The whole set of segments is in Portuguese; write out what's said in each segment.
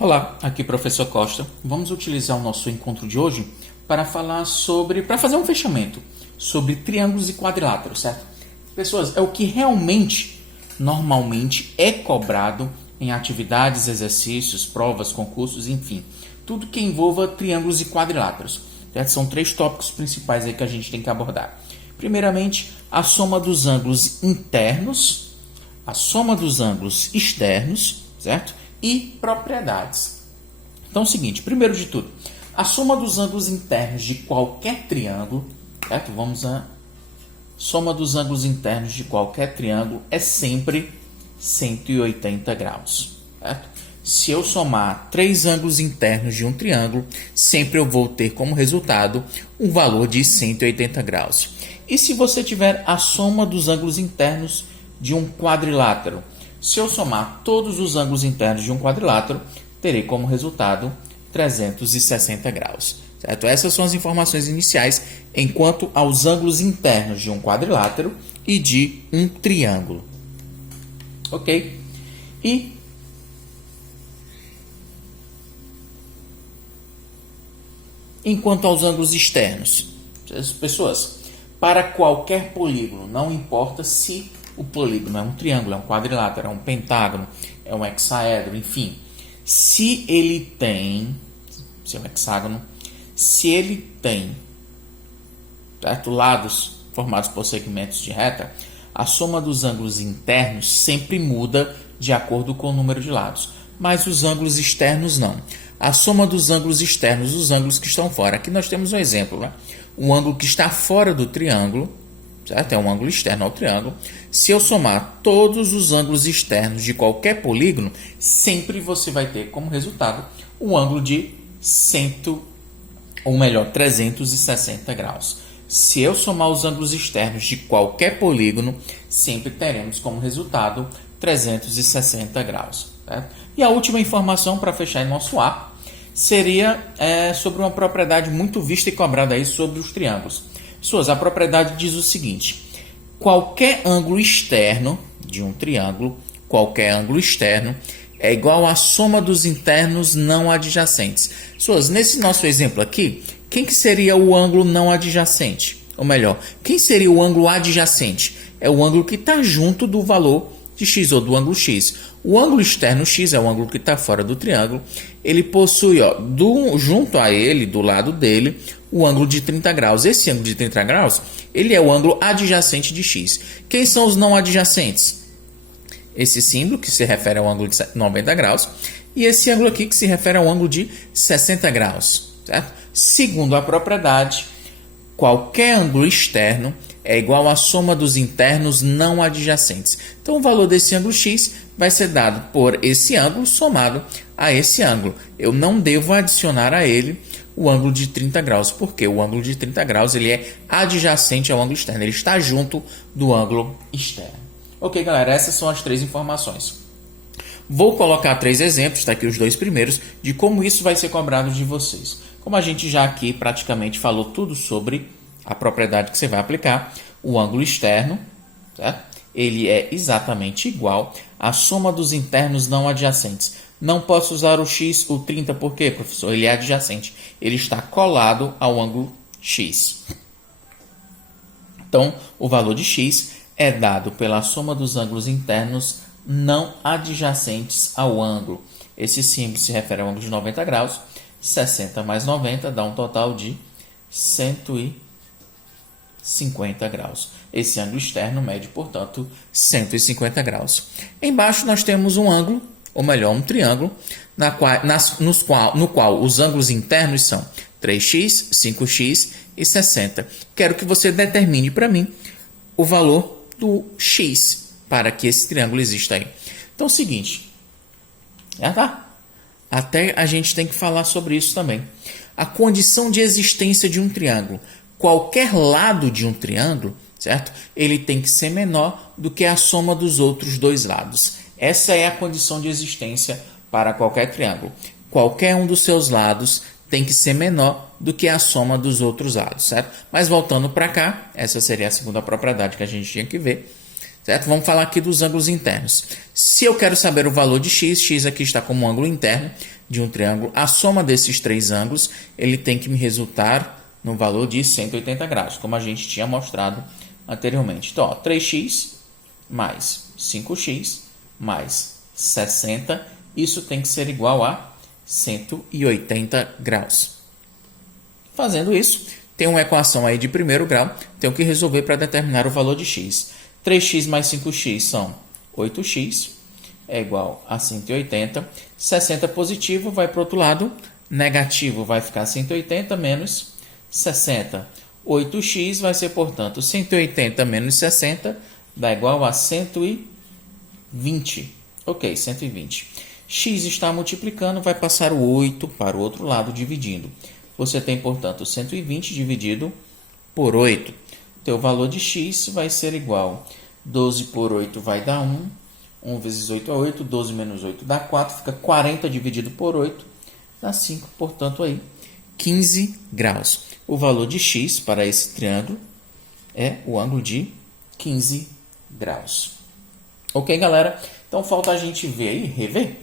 Olá, aqui é o professor Costa. Vamos utilizar o nosso encontro de hoje para fazer um fechamento sobre triângulos e quadriláteros, certo? Pessoas, é o que realmente, normalmente, é cobrado em atividades, exercícios, provas, concursos, enfim. Tudo que envolva triângulos e quadriláteros, certo? São 3 tópicos principais aí que a gente tem que abordar. Primeiramente, a soma dos ângulos internos, a soma dos ângulos externos, certo? E propriedades. Então é o seguinte, primeiro de tudo, a soma dos ângulos internos de qualquer triângulo, certo? Soma dos ângulos internos de qualquer triângulo é sempre 180 graus, certo? Se eu somar 3 ângulos internos de um triângulo, sempre eu vou ter como resultado um valor de 180 graus. E se você tiver a soma dos ângulos internos de um quadrilátero? Se eu somar todos os ângulos internos de um quadrilátero, terei como resultado 360 graus. Certo? Essas são as informações iniciais enquanto aos ângulos internos de um quadrilátero e de um triângulo. Ok? E enquanto aos ângulos externos, pessoas, para qualquer polígono, não importa se o polígono é um triângulo, é um quadrilátero, é um pentágono, é um hexaedro, enfim. Se é um hexágono, se ele tem certo, lados formados por segmentos de reta, a soma dos ângulos internos sempre muda de acordo com o número de lados. Mas os ângulos externos não. A soma dos ângulos externos, os ângulos que estão fora. Aqui nós temos um exemplo, né? Um ângulo que está fora do triângulo, certo? É um ângulo externo ao triângulo. Se eu somar todos os ângulos externos de qualquer polígono, sempre você vai ter como resultado um ângulo de 360 graus. Se eu somar os ângulos externos de qualquer polígono, sempre teremos como resultado 360 graus. Certo? E a última informação para fechar nosso A seria sobre uma propriedade muito vista e cobrada aí sobre os triângulos. Pessoas, a propriedade diz o seguinte: qualquer ângulo externo de um triângulo, qualquer ângulo externo, é igual à soma dos internos não adjacentes. Pessoas, nesse nosso exemplo aqui, quem que seria o ângulo não adjacente? Ou melhor, quem seria o ângulo adjacente? É o ângulo que está junto do valor de x ou do ângulo x. O ângulo externo x é o ângulo que está fora do triângulo. Ele possui, junto a ele, do lado dele, o ângulo de 30 graus. Esse ângulo de 30 graus, ele é o ângulo adjacente de x. Quem são os não adjacentes? Esse símbolo, que se refere ao ângulo de 90 graus, e esse ângulo aqui, que se refere ao ângulo de 60 graus. Certo? Segundo a propriedade, qualquer ângulo externo é igual à soma dos internos não adjacentes. Então, o valor desse ângulo x vai ser dado por esse ângulo somado a esse ângulo. Eu não devo adicionar a ele o ângulo de 30 graus, porque o ângulo de 30 graus ele é adjacente ao ângulo externo, ele está junto do ângulo externo. Ok, galera, essas são as 3 informações. Vou colocar 3 exemplos, está aqui os 2 primeiros, de como isso vai ser cobrado de vocês. Como a gente já aqui praticamente falou tudo sobre a propriedade que você vai aplicar, o ângulo externo, certo? Ele é exatamente igual à soma dos internos não adjacentes. Não posso usar o x, o 30, por quê, professor? Ele é adjacente. Ele está colado ao ângulo x. Então, o valor de x é dado pela soma dos ângulos internos não adjacentes ao ângulo. Esse símbolo se refere ao ângulo de 90 graus. 60 mais 90 dá um total de 150 graus. Esse ângulo externo mede, portanto, 150 graus. Embaixo nós temos um ângulo, ou melhor, um triângulo, no qual os ângulos internos são 3x, 5x e 60. Quero que você determine para mim o valor do x para que esse triângulo exista aí. Então é o seguinte, até a gente tem que falar sobre isso também. A condição de existência de um triângulo. Qualquer lado de um triângulo, certo? Ele tem que ser menor do que a soma dos outros 2 lados. Essa é a condição de existência para qualquer triângulo. Qualquer um dos seus lados tem que ser menor do que a soma dos outros lados, certo? Mas voltando para cá, essa seria a segunda propriedade que a gente tinha que ver. certo? Vamos falar aqui dos ângulos internos. Se eu quero saber o valor de x, x aqui está como ângulo interno de um triângulo, a soma desses três ângulos, ele tem que me resultar no valor de 180 graus, como a gente tinha mostrado anteriormente. Então, ó, 3x mais 5x mais 60, isso tem que ser igual a 180 graus. Fazendo isso, tem uma equação aí de primeiro grau, tenho que resolver para determinar o valor de x. 3x mais 5x são 8x, é igual a 180. 60 positivo vai para o outro lado, negativo vai ficar 180 menos 60. 8x vai ser, portanto, 180 menos 60 dá igual a 120. Ok, 120. X está multiplicando, vai passar o 8 para o outro lado dividindo. Você tem, portanto, 120 dividido por 8. Teu valor de x vai ser igual. 12 por 8 vai dar 1. 1 vezes 8 é 8. 12 menos 8 dá 4. Fica 40 dividido por 8. Dá 5. Portanto, aí, 15 graus. O valor de x para esse triângulo é o ângulo de 15 graus. Ok, galera? Então, falta a gente ver aí, rever.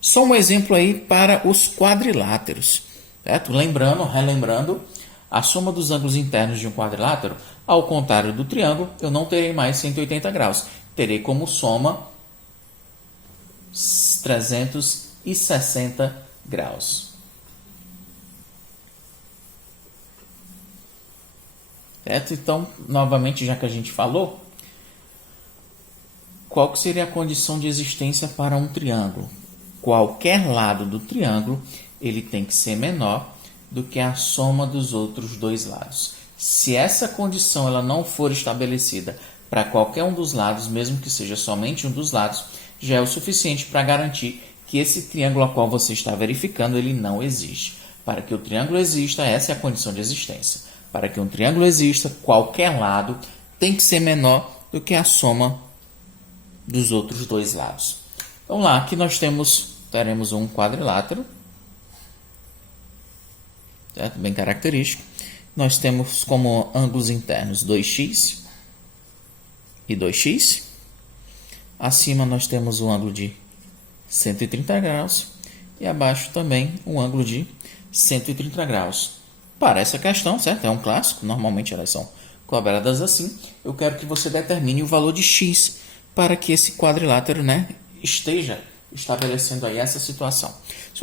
Só um exemplo aí para os quadriláteros. Certo? Relembrando, a soma dos ângulos internos de um quadrilátero, ao contrário do triângulo, eu não terei mais 180 graus. Terei como soma 360 graus. Certo? Então, novamente, já que a gente falou, qual que seria a condição de existência para um triângulo? Qualquer lado do triângulo ele tem que ser menor do que a soma dos outros dois lados. Se essa condição ela não for estabelecida para qualquer um dos lados, mesmo que seja somente um dos lados, já é o suficiente para garantir que esse triângulo a qual você está verificando ele não existe. Para que o triângulo exista, essa é a condição de existência. Para que um triângulo exista, qualquer lado tem que ser menor do que a soma dos outros dois lados. Então lá, aqui nós teremos um quadrilátero, certo? Bem característico. Nós temos como ângulos internos 2x e 2x. Acima nós temos um ângulo de 130 graus e abaixo também um ângulo de 130 graus. Para essa questão, certo? É um clássico, normalmente elas são cobradas assim. Eu quero que você determine o valor de x para que esse quadrilátero, né, esteja estabelecendo aí essa situação.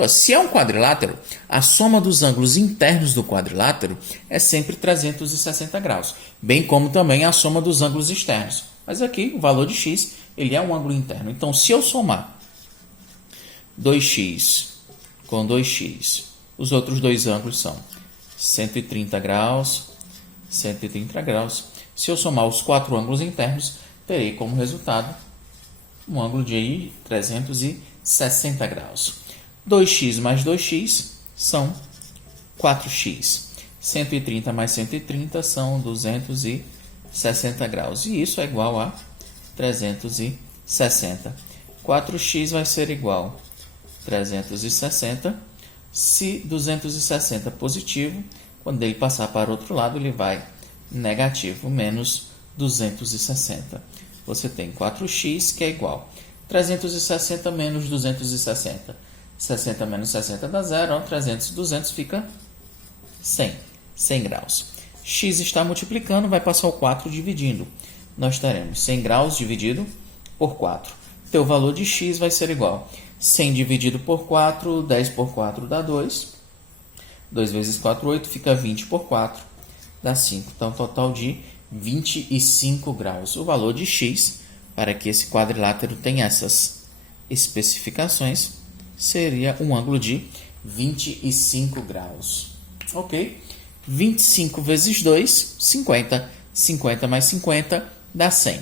Se é um quadrilátero, a soma dos ângulos internos do quadrilátero é sempre 360 graus, bem como também a soma dos ângulos externos. Mas aqui o valor de x ele é um ângulo interno. Então, se eu somar 2x com 2x, os outros dois ângulos são 130 graus, 130 graus. Se eu somar os quatro ângulos internos, terei como resultado um ângulo de 360 graus. 2x mais 2x são 4x. 130 mais 130 são 260 graus. E isso é igual a 360. 4x vai ser igual a 360. Se 260 positivo, quando ele passar para o outro lado, ele vai negativo, menos 260. Você tem 4x, que é igual a 360 menos 260. 60 menos 60 dá 0. 300, 200 fica 100. 100 graus. X está multiplicando, vai passar o 4 dividindo. Nós teremos 100 graus dividido por 4. Teu valor de x vai ser igual a 100 dividido por 4, 10 por 4 dá 2. 2 vezes 4, 8, fica 20 por 4, dá 5. Então, total de 25 graus. O valor de x, para que esse quadrilátero tenha essas especificações, seria um ângulo de 25 graus. Ok? 25 vezes 2, 50. 50 mais 50 dá 100.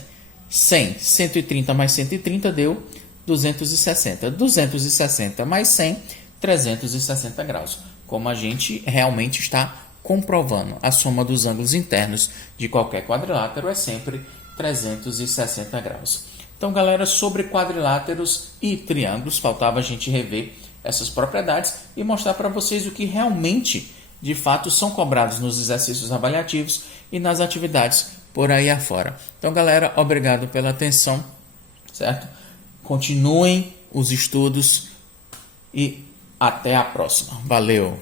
100, 130 mais 130 deu 260. 260 mais 100, 360 graus. Como a gente realmente está comprovando, a soma dos ângulos internos de qualquer quadrilátero é sempre 360 graus. Então, galera, sobre quadriláteros e triângulos, faltava a gente rever essas propriedades e mostrar para vocês o que realmente, de fato, são cobrados nos exercícios avaliativos e nas atividades por aí afora. Então, galera, obrigado pela atenção, certo? Continuem os estudos e até a próxima. Valeu!